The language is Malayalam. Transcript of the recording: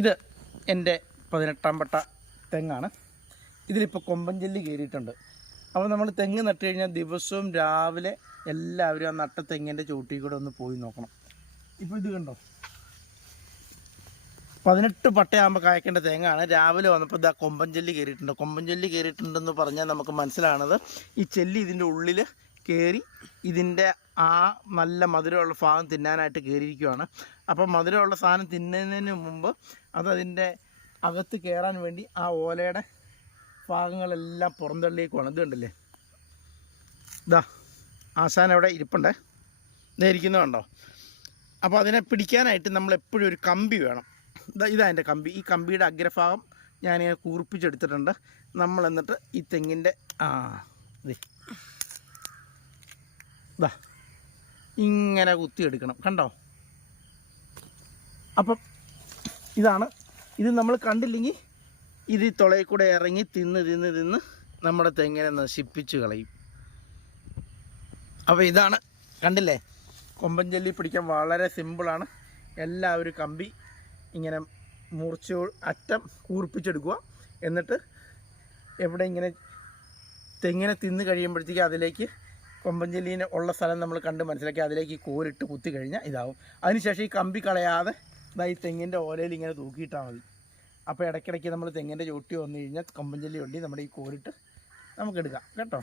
ഇത് എന്റെ പതിനെട്ടാം പട്ട തെങ്ങാണ്. ഇതിലിപ്പോൾ കൊമ്പൻ ജെല്ലി കയറിയിട്ടുണ്ട്. അപ്പോൾ നമ്മൾ തെങ്ങ് നട്ട് കഴിഞ്ഞാൽ ദിവസവും രാവിലെ എല്ലാവരും ആ നട്ട തെങ്ങിന്റെ ചുവട്ടിൽ കൂടെ ഒന്ന് പോയി നോക്കണം. ഇപ്പോൾ ഇത് കണ്ടോ? പതിനെട്ട് പട്ടയാകുമ്പോൾ കായ്ക്കേണ്ട തേങ്ങയാണ് രാവിലെ വന്നപ്പോൾ ഇതാ കൊമ്പൻ ചെല്ലി കയറിയിട്ടുണ്ട്. കൊമ്പൻ ചെല്ലി കയറിയിട്ടുണ്ടെന്ന് പറഞ്ഞാൽ നമുക്ക് മനസ്സിലാണത് ഈ ചെല്ലി ഇതിന്റെ ഉള്ളിൽ കയറി ഇതിന്റെ ആ നല്ല മധുരമുള്ള ഭാഗം തിന്നാനായിട്ട് കയറിയിരിക്കുവാണ് അപ്പോൾ മധുരമുള്ള സാധനം തിന്നുന്നതിന് മുമ്പ് അത് അതിന്റെ അകത്ത് കയറാൻ വേണ്ടി ആ ഓലയുടെ ഭാഗങ്ങളെല്ലാം പുറന്തള്ളിയേക്കുവാണ്. ഇത് കണ്ടില്ലേ? ഇതാ ആശാൻ അവിടെ ഇരിപ്പുണ്ടേ. ഇതേ ഇരിക്കുന്നത് കണ്ടോ? അപ്പോൾ അതിനെ പിടിക്കാനായിട്ട് നമ്മൾ എപ്പോഴും ഒരു കമ്പി വേണം. ഇതാ ഇതാ എന്റെ കമ്പി. ഈ കമ്പിയുടെ അഗ്രഭാഗം ഞാനിങ്ങനെ കൂർപ്പിച്ചെടുത്തിട്ടുണ്ട്. നമ്മൾ എന്നിട്ട് ഈ തെങ്ങിന്റെ ആ ഇതേ ഇതാ ഇങ്ങനെ കുത്തിയെടുക്കണം കണ്ടോ? അപ്പം ഇതാണ് ഇത് നമ്മൾ കണ്ടില്ലെങ്കിൽ ഇത് തുളയിൽ കൂടെ ഇറങ്ങി തിന്ന് തിന്ന് തിന്ന് നമ്മുടെ തെങ്ങിനെ നശിപ്പിച്ച് കളയും. അപ്പോൾ ഇതാണ് കണ്ടില്ലേ? കൊമ്പൻ ജെല്ലി പിടിക്കാൻ വളരെ സിമ്പിളാണ്. എല്ലാവരും കമ്പി ഇങ്ങനെ മുറിച്ച് അറ്റം കൂർപ്പിച്ചെടുക്കുക എന്നിട്ട് എവിടെ ഇങ്ങനെ തെങ്ങിനെ തിന്ന് കഴിയുമ്പോഴത്തേക്ക് അതിലേക്ക് കൊമ്പൻ ജെല്ലീന് ഉള്ള സ്ഥലം നമ്മൾ കണ്ട് മനസ്സിലാക്കി അതിലേക്ക് കോരിട്ട് കുത്തി കഴിഞ്ഞാൽ ഇതാവും. അതിനുശേഷം ഈ കമ്പി കളയാതെ ഈ തെങ്ങിന്റെ ഓലയിൽ ഇങ്ങനെ തൂക്കിയിട്ടാൽ മതി. അപ്പോൾ ഇടയ്ക്കിടയ്ക്ക് നമ്മൾ തെങ്ങിന്റെ ചോട്ടി വന്നു കഴിഞ്ഞാൽ കൊമ്പഞ്ചെല്ലി ഉണ്ടെങ്കിൽ നമ്മുടെ ഈ കോരിട്ട് നമുക്കെടുക്കാം കേട്ടോ?